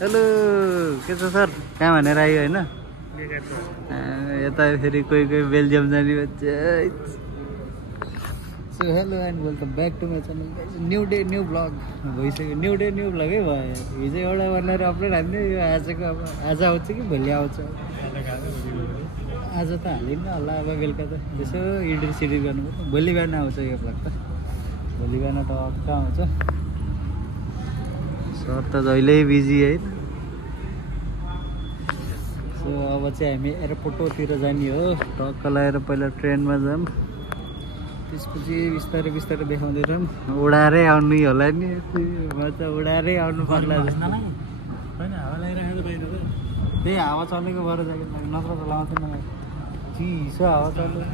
hello के छ sir कहाँ भनेर आयो होइन यता फेरि कोही कोही बेल्जियम जाने बच्चा so hello and welcome back to my channel new day new blog भइसक्यो न्यू डे न्यू ब्लगै भयो हिजो एउटा बनाएर अपलोड हाल्ने यो आजको अब आज आउँछ कि भोलि आउँछ आज त हालिन्न होला अब बेलुका त त्यसो एडिट सिडिट गर्नुपर्छ भोलि बिहान आउँछ यो ब्लग त भोलि बिहान त अक्का आउँछ सर त जहिल्यै बिजी है सो अब चाहिँ हामी एयरपोर्टतिर जाने हो टक्क लगाएर पहिला ट्रेनमा जाऊँ त्यसपछि बिस्तारै बिस्तारै देखाउँदै जाऊँ उडाएरै आउनु होला नि म त उडाएरै आउनु पर्ला जस्तो त्यही हावा चलेको भएर ज्याकेट नत्र त लाउँथेन चिसो हावा चल्यो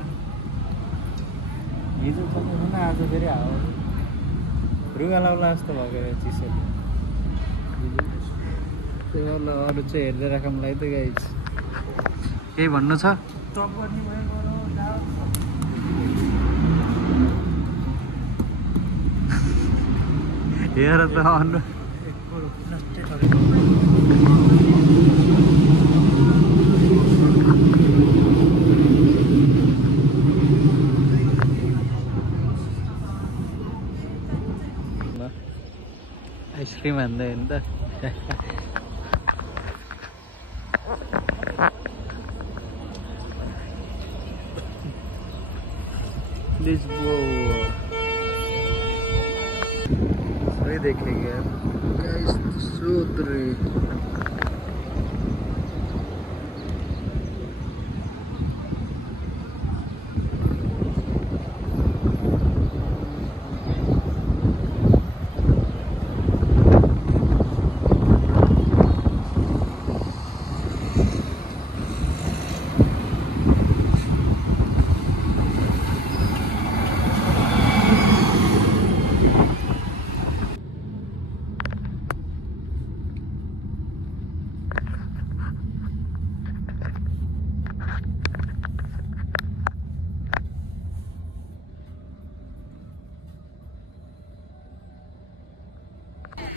हिजो चलेको छैन आज फेरि हावा रुगा लाउला जस्तो भएको चिसोले त्यही भएर अरू चाहिँ हेर्दै राखौँलाई त गाइज केही भन्नु छ हेर त अनु आइसक्रिम हान्दै होइन त सही देखेंगे गाइस सूत्र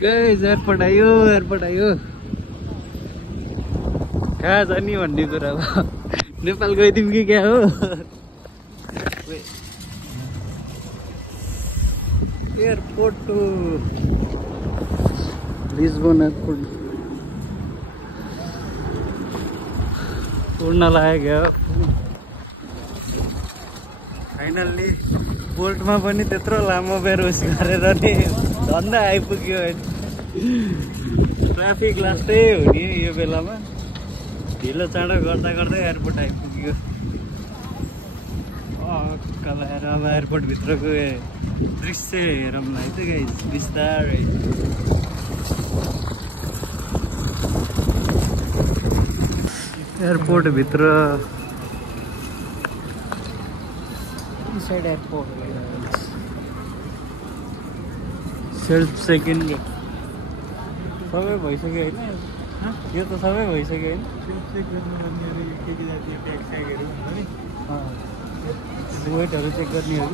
गाइस एयरपोर्ट आयो कहाँ जाने भन्ने कुरा हो नेपाल गइदिउँ कि क्या हो एयरपोर्ट टु लिस्बन एयरपोर्ट उड्न लाग्यो फाइनल्ली बोल्टमा पनि त्यत्रो लामो बेरोस गरेर नि धन्दा आइपुग्यो ट्राफिक लास्टै हो नि यो बेलामा ढिलो चाँडो गर्दा गर्दै एयरपोर्ट आइपुग्यो कलाएर अब एयरपोर्टभित्रको दृश्य हेरौँ है त गाइस बिस्तारै एयरपोर्टभित्र इनसाइड एयरपोर्ट सेल्फ सेकेन्ड सबै भइसक्यो होइन यो त सबै भइसक्यो होइन वेटहरू चेक गर्ने हो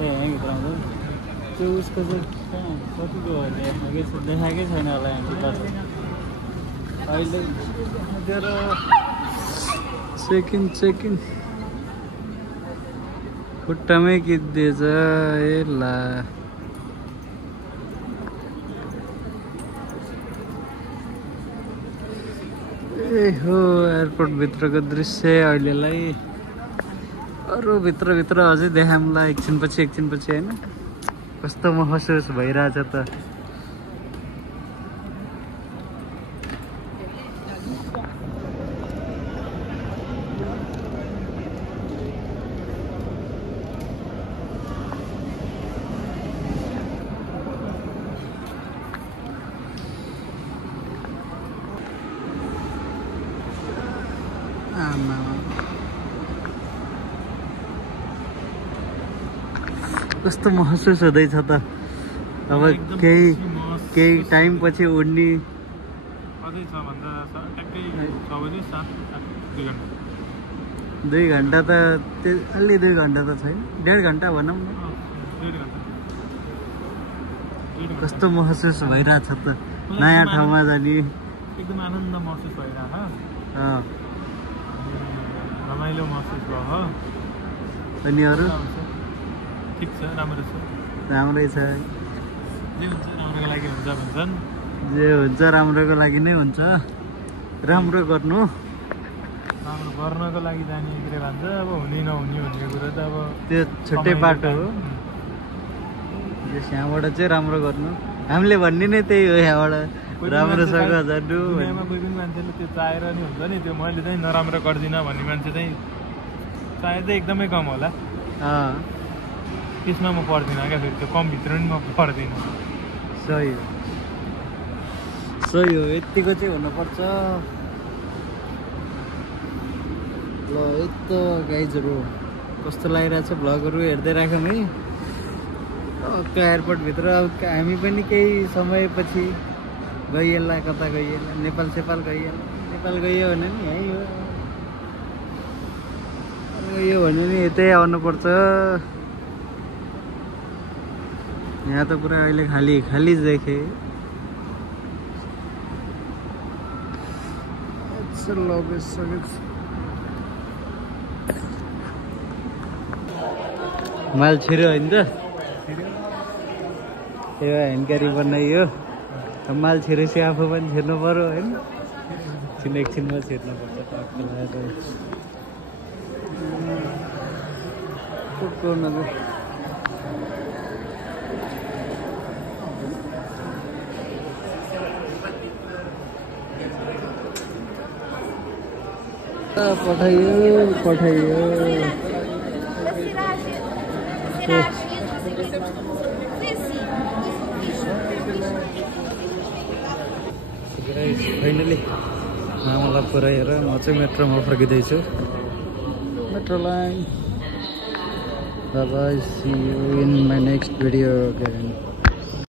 ए यहीँभित्र आउँछ त्यो उसको चाहिँ कहाँ कतिको देखाएकै छैन होला यहाँ अहिले तेरो सेकेन्ड खुट्टामै किद्दिएछ ए ला ए हो एयरपोर्टभित्रको दृश्य अहिलेलाई अरू भित्र अझै देखाउँला एकछिनपछि होइन कस्तो महसुस भइरहेछ त कस्तो महसुस हुँदैछ त अब केही टाइम पछि उड्ने अझै छ भन्दा ट्याक्कै 6 बजे 2 घन्टा त अलि 2 घन्टा त छैन 1.5 घन्टा भनौँ न कस्तो महसुस भइरहेछ त नयाँ ठाउँमा जाने एकदम आनन्द महसुस भइरहेछ रमाइलो महसुस भयो अनि अरू ठिक छ राम्रो छ राम्रै छ जे हुन्छ राम्रोको लागि हुन्छ भन्छन् जे हुन्छ राम्रोको लागि नै हुन्छ राम्रो गर्नु राम्रो गर्नको लागि जाने के भन्छ अब हुने नहुने भन्ने कुरो त अब त्यो छुट्टै बाटो हो यहाँबाट चाहिँ राम्रो गर्नु हामीले भन्ने नै त्यही हो यहाँबाट राम्रोसँग जानु दुनियाँमा कोही पनि मान्छेले त्यो चाहेर नि हुन्छ नि त्यो मैले चाहिँ नराम्रो गर्दिनँ भन्ने मान्छे चाहिँ चाहे चाहिँ एकदमै कम होला त्यसमा म पर्दिनँ क्या फेरि त्यो कमभित्र पनि म पर्दिनँ सही हो यतिको चाहिँ हुनुपर्छ ल यस्तो गाइजहरू कस्तो लागिरहेछ भ्लगहरू हेर्दै राख्यौँ है एयरपोर्टभित्र अब हामी पनि केही समयपछि गइएला कता गइएला नेपाल गइएला नेपाल गइयो भने नि यहीँ हो गइयो भने नि यतै आउनुपर्छ यहाँ त पुरा अहिले खाली देखेँ माल छिर्यो होइन त त्यो हेन्कारी बनाइयो माल छिरेपछि आफू पनि छिर्नु पर्यो होइन एकछिनमा छिर्नुपर्छ पठाइयो फाइनली मामालाई पुऱ्याएर म चाहिँ मेट्रोमा फर्किँदैछु metro line bye see you in my next video again